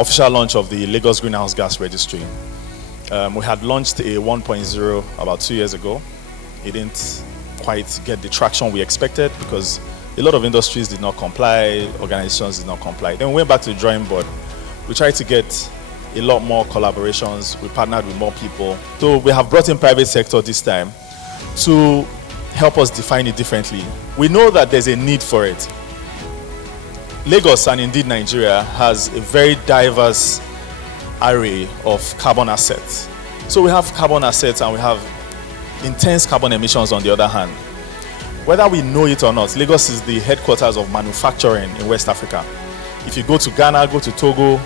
official launch of the Lagos Greenhouse Gas Registry. We had launched a 1.0 about 2 years ago. It didn't quite get the traction we expected because a lot of industries did not comply, organizations did not comply. Then we went back to the drawing board. We tried to get a lot more collaborations. We partnered with more people. So we have brought in private sector this time to help us define it differently. We know that there's a need for it. Lagos, and indeed Nigeria, has a very diverse array of carbon assets. So we have carbon assets and we have intense carbon emissions on the other hand. Whether we know it or not, Lagos is the headquarters of manufacturing in West Africa. If you go to Ghana, go to Togo,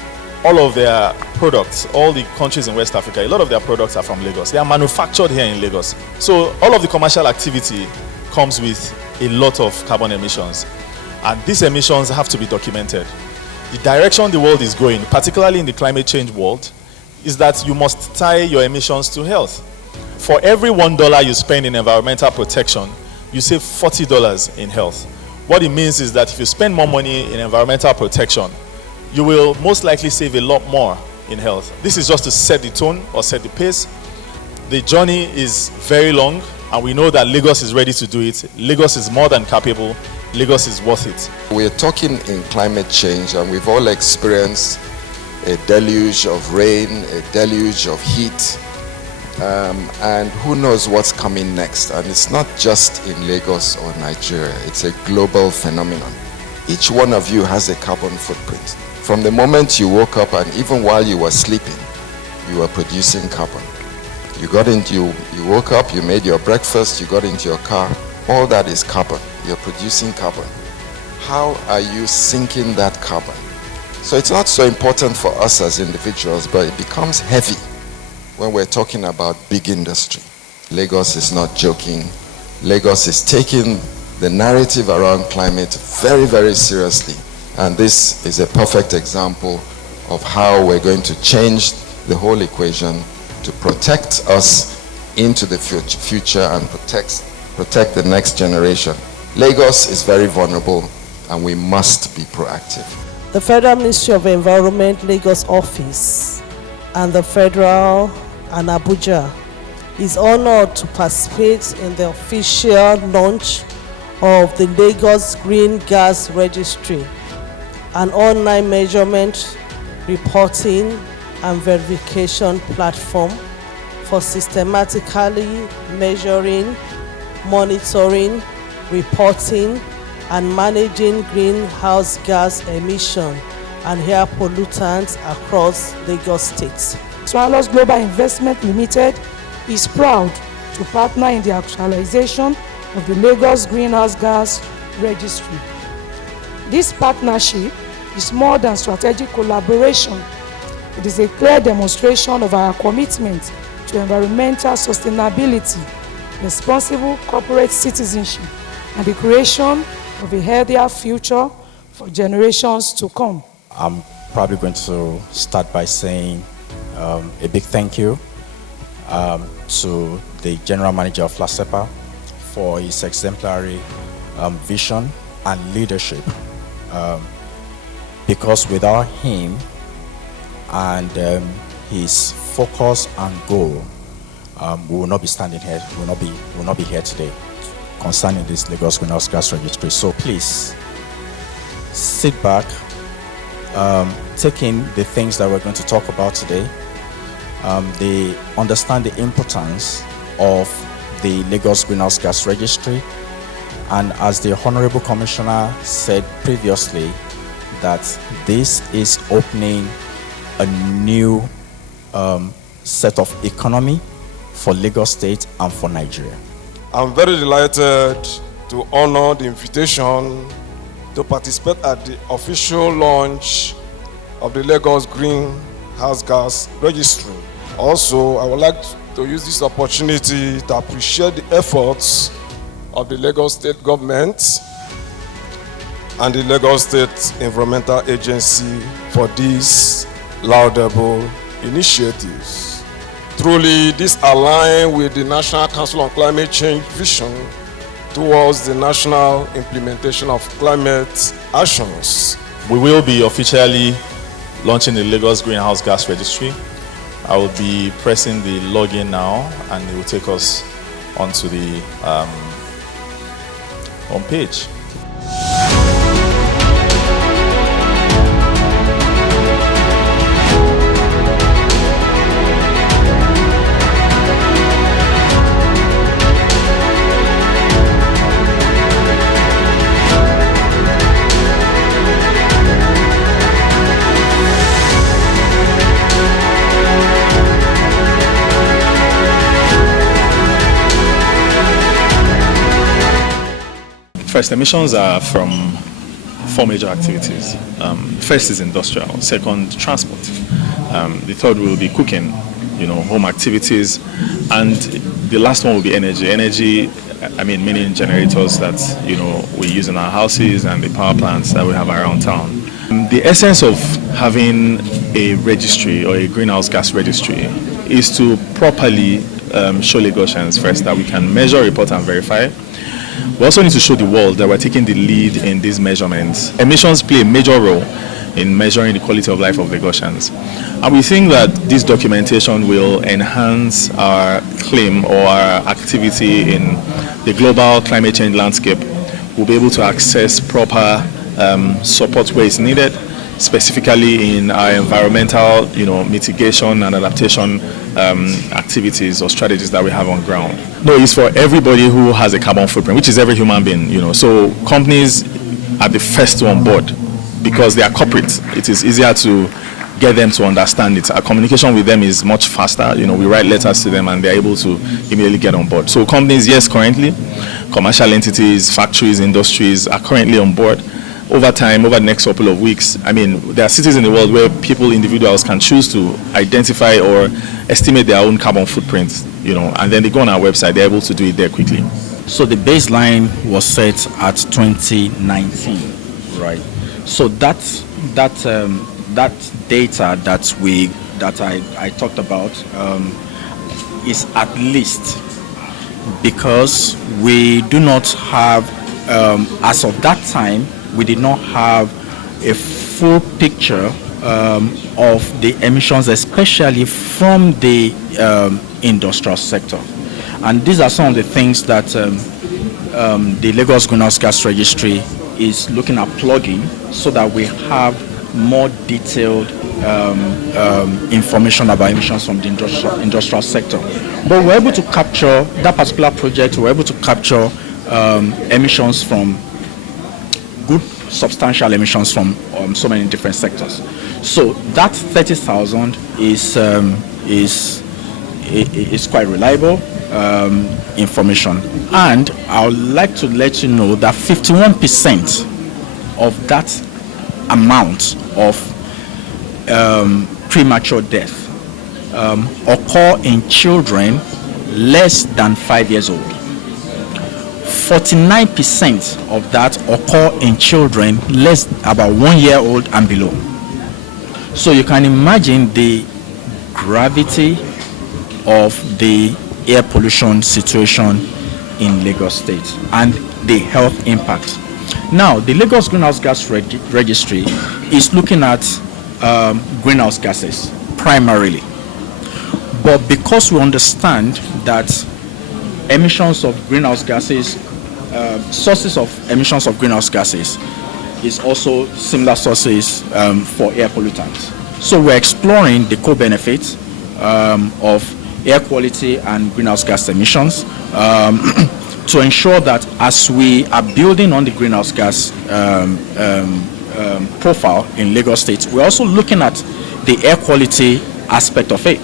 all of their products, all the countries in West Africa, a lot of their products are from Lagos. They are manufactured here in Lagos. So all of the commercial activity comes with a lot of carbon emissions. And these emissions have to be documented. The direction the world is going, particularly in the climate change world, is that you must tie your emissions to health. For every $1 you spend in environmental protection, you save $40 in health. What it means is that if you spend more money in environmental protection, you will most likely save a lot more in health. This is just to set the tone or set the pace. The journey is very long, and we know that Lagos is ready to do it. Lagos is more than capable. Lagos is worth it. We're talking in climate change, and we've all experienced a deluge of rain, a deluge of heat, and who knows what's coming next. And it's not just in Lagos or Nigeria, it's a global phenomenon. Each one of you has a carbon footprint. From the moment you woke up and even while you were sleeping, you were producing carbon. You woke up, you made your breakfast, you got into your car, all that is carbon. You're producing carbon. How are you sinking that carbon? So it's not so important for us as individuals, but it becomes heavy when we're talking about big industry. Lagos is not joking. Lagos is taking the narrative around climate very, very seriously. And this is a perfect example of how we're going to change the whole equation to protect us into the future and protect the next generation. Lagos is very vulnerable and we must be proactive. The Federal Ministry of Environment Lagos office and the Federal and Abuja is honored to participate in the official launch of the Lagos Green Gas Registry, an online measurement, reporting and verification platform for systematically measuring, monitoring, reporting and managing greenhouse gas emission and air pollutants across Lagos State. Swallows Global Investment Limited is proud to partner in the actualization of the Lagos Greenhouse Gas Registry. This partnership is more than strategic collaboration. It is a clear demonstration of our commitment to environmental sustainability, responsible corporate citizenship, and the creation of a healthier future for generations to come. I'm probably going to start by saying a big thank you to the General Manager of Lasepa for his exemplary vision and leadership. Because without him and his focus and goal, we will not be standing here. We will not be here today concerning this Lagos Greenhouse Gas Registry. So please sit back, take in the things that we're going to talk about today. They understand the importance of the Lagos Greenhouse Gas Registry, and as the Honorable Commissioner said previously, that this is opening a new set of economy for Lagos State and for Nigeria. I'm very delighted to honor the invitation to participate at the official launch of the Lagos Greenhouse Gas Registry. Also, I would like to use this opportunity to appreciate the efforts of the Lagos State government and the Lagos State Environmental Agency for these laudable initiatives. Truly, this aligns with the National Council on Climate Change vision towards the national implementation of climate actions. We will be officially launching the Lagos Greenhouse Gas Registry. I will be pressing the login now, and it will take us onto the home page. First, emissions are from 4 major activities. First is industrial, second, transport. The third will be cooking, home activities, and the last one will be energy. Energy, meaning generators that, we use in our houses and the power plants that we have around town. The essence of having a registry or a greenhouse gas registry is to properly show Lagosians first that we can measure, report, and verify. We also need to show the world that we're taking the lead in these measurements. Emissions play a major role in measuring the quality of life of Lagosians. And we think that this documentation will enhance our claim or our activity in the global climate change landscape. We'll be able to access proper support where it's needed, specifically in our environmental, mitigation and adaptation activities or strategies that we have on ground. No, it's for everybody who has a carbon footprint, which is every human being, So companies are the first to on board because they are corporate. It is easier to get them to understand it. Our communication with them is much faster. We write letters to them and they're able to immediately get on board. So companies, yes, currently, commercial entities, factories, industries are currently on board. Over time, over the next couple of weeks, there are cities in the world where individuals can choose to identify or estimate their own carbon footprint, and then they go on our website, they're able to do it there quickly. So the baseline was set at 2019, right? So that data that I talked about is at least because we do not have, as of that time, we did not have a full picture of the emissions, especially from the industrial sector. And these are some of the things that the Lagos Greenhouse Gas Registry is looking at plugging so that we have more detailed information about emissions from the industrial sector. But we're able to capture that particular project, we're able to capture emissions from good substantial emissions from so many different sectors. So that 30,000 is quite reliable information. And I would like to let you know that 51% of that amount of premature death occur in children less than 5 years old. 49% of that occur in children about 1 year old and below. So you can imagine the gravity of the air pollution situation in Lagos State and the health impact. Now, the Lagos Greenhouse Gas Registry is looking at greenhouse gases primarily. But because we understand that emissions of greenhouse gases, sources of emissions of greenhouse gases is also similar sources for air pollutants. So we're exploring the co-benefits of air quality and greenhouse gas emissions to ensure that as we are building on the greenhouse gas profile in Lagos State, we're also looking at the air quality aspect of it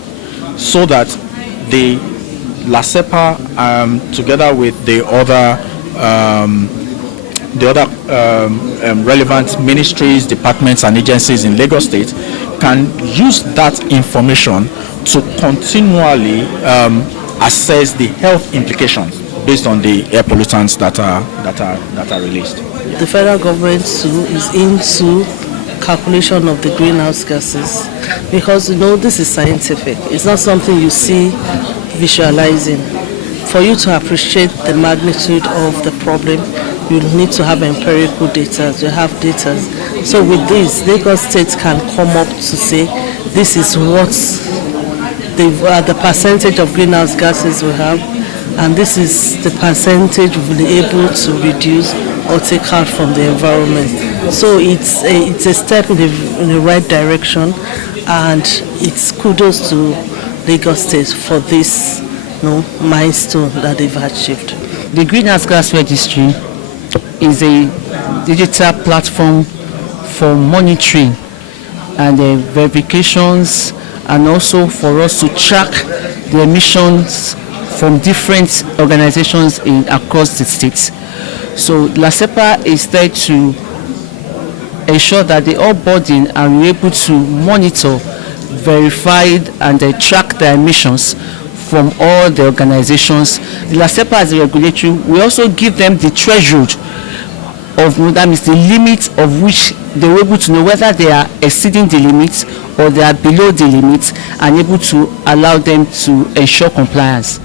so that the Lasepa, together with the other relevant ministries, departments, and agencies in Lagos State, can use that information to continually assess the health implications based on the air pollutants that are released. The federal government too is into calculation of the greenhouse gases because this is scientific. It's not something you see visualizing. For you to appreciate the magnitude of the problem, you need to have empirical data. You have data So with this, Lagos State can come up to say this is what the percentage of greenhouse gases we have, and this is the percentage we'll be able to reduce or take out from the environment. So it's a step in the right direction, and it's kudos to Lagos State for this milestone that they've achieved. The Greenhouse Gas Registry is a digital platform for monitoring and verifications, and also for us to track the emissions from different organizations across the states. So Lasepa is there to ensure that the onboarding are able to monitor, verify, and track the emissions from all the organizations. Lasepa as a regulatory, we also give them the threshold of, that means the limit of which they were able to know whether they are exceeding the limits or they are below the limits, and able to allow them to ensure compliance.